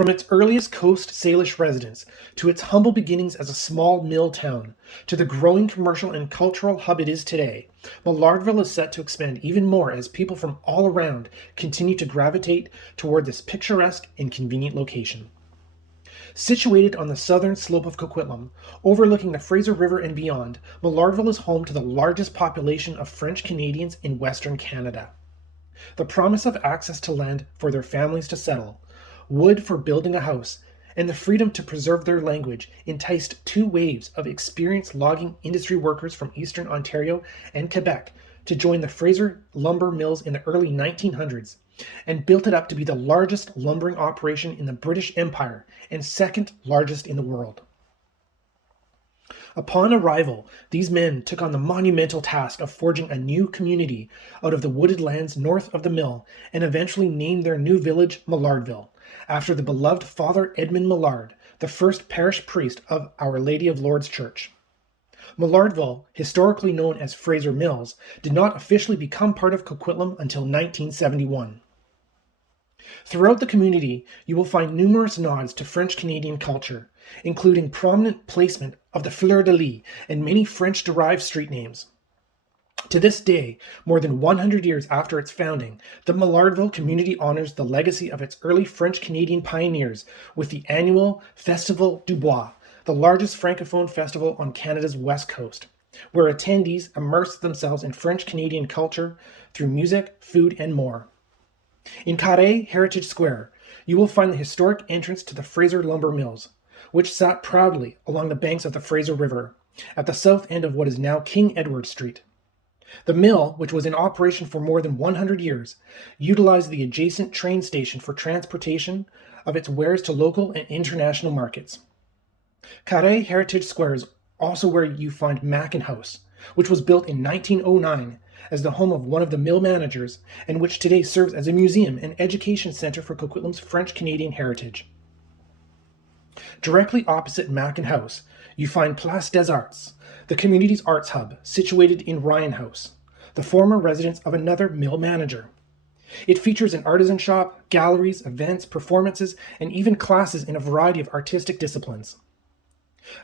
From its earliest Coast Salish residents, to its humble beginnings as a small mill town, to the growing commercial and cultural hub it is today, Mallardville is set to expand even more as people from all around continue to gravitate toward this picturesque and convenient location. Situated on the southern slope of Coquitlam, overlooking the Fraser River and beyond, Mallardville is home to the largest population of French Canadians in Western Canada. The promise of access to land for their families to settle, wood for building a house, and the freedom to preserve their language enticed two waves of experienced logging industry workers from eastern Ontario and Quebec to join the Fraser lumber mills in the early 1900s and built it up to be the largest lumbering operation in the British Empire and second largest in the world. Upon arrival, these men took on the monumental task of forging a new community out of the wooded lands north of the mill and eventually named their new village Maillardville, after the beloved Father Edmund Maillard, the first parish priest of Our Lady of Lourdes Church. Mallardville, historically known as Fraser Mills, did not officially become part of Coquitlam until 1971. Throughout the community, you will find numerous nods to French-Canadian culture, including prominent placement of the fleur-de-lis and many French-derived street names. To this day, more than 100 years after its founding, the Mallardville community honors the legacy of its early French-Canadian pioneers with the annual Festival du Bois, the largest francophone festival on Canada's west coast, where attendees immerse themselves in French-Canadian culture through music, food, and more. In Carré Heritage Square, you will find the historic entrance to the Fraser Lumber Mills, which sat proudly along the banks of the Fraser River, at the south end of what is now King Edward Street. The mill, which was in operation for more than 100 years, utilized the adjacent train station for transportation of its wares to local and international markets. Carré Heritage Square is also where you find Mackin House, which was built in 1909 as the home of one of the mill managers and which today serves as a museum and education center for Coquitlam's French-Canadian heritage. Directly opposite Mackin House, you find Place des Arts, the community's arts hub, situated in Ryan House, the former residence of another mill manager. It features an artisan shop, galleries, events, performances, and even classes in a variety of artistic disciplines.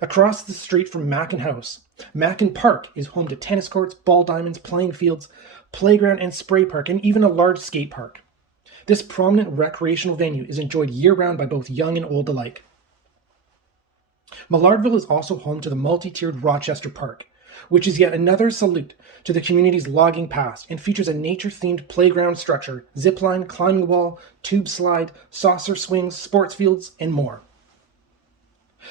Across the street from Mackin House, Mackin Park is home to tennis courts, ball diamonds, playing fields, playground and spray park, and even a large skate park. This prominent recreational venue is enjoyed year-round by both young and old alike. Mallardville is also home to the multi-tiered Rochester Park, which is yet another salute to the community's logging past and features a nature-themed playground structure, zipline, climbing wall, tube slide, saucer swings, sports fields, and more.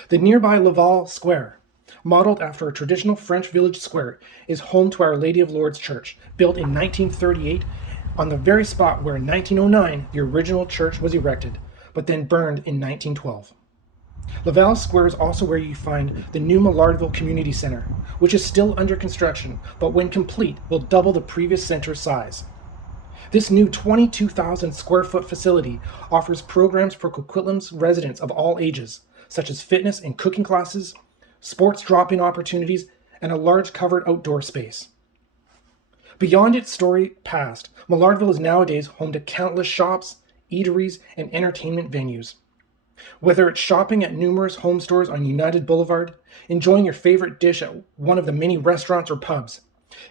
The nearby Laval Square, modeled after a traditional French village square, is home to Our Lady of Lourdes Church, built in 1938 on the very spot where in 1909 the original church was erected, but then burned in 1912. Laval Square is also where you find the new Mallardville Community Center, which is still under construction, but when complete will double the previous center's size. This new 22,000 square foot facility offers programs for Coquitlam's residents of all ages, such as fitness and cooking classes, sports drop-in opportunities, and a large covered outdoor space. Beyond its storied past, Mallardville is nowadays home to countless shops, eateries, and entertainment venues. Whether it's shopping at numerous home stores on United Boulevard, enjoying your favorite dish at one of the many restaurants or pubs,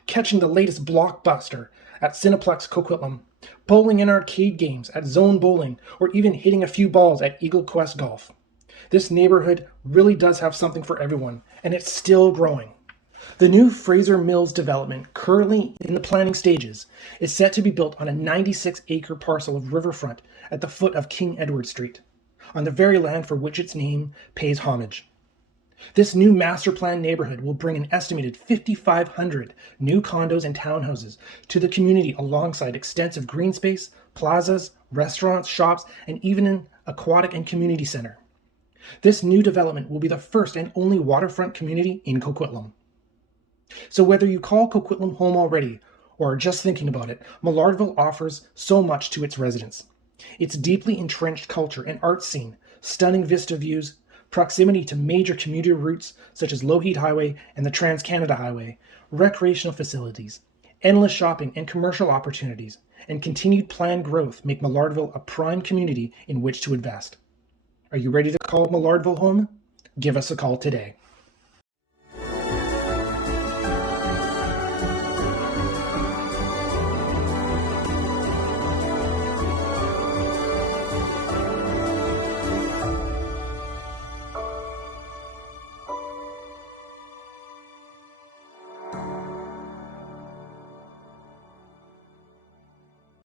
catching the latest blockbuster at Cineplex Coquitlam, bowling and arcade games at Zone Bowling, or even hitting a few balls at Eagle Quest Golf. This neighborhood really does have something for everyone, and it's still growing. The new Fraser Mills development, currently in the planning stages, is set to be built on a 96-acre parcel of riverfront at the foot of King Edward Street, on the very land for which its name pays homage. This new master plan neighborhood will bring an estimated 5,500 new condos and townhouses to the community alongside extensive green space, plazas, restaurants, shops, and even an aquatic and community center. This new development will be the first and only waterfront community in Coquitlam. So whether you call Coquitlam home already or are just thinking about it, Mallardville offers so much to its residents. Its deeply entrenched culture and art scene, stunning vista views, proximity to major commuter routes such as Lougheed Highway and the Trans-Canada Highway, recreational facilities, endless shopping and commercial opportunities, and continued planned growth make Mallardville a prime community in which to invest. Are you ready to call Mallardville home? Give us a call today.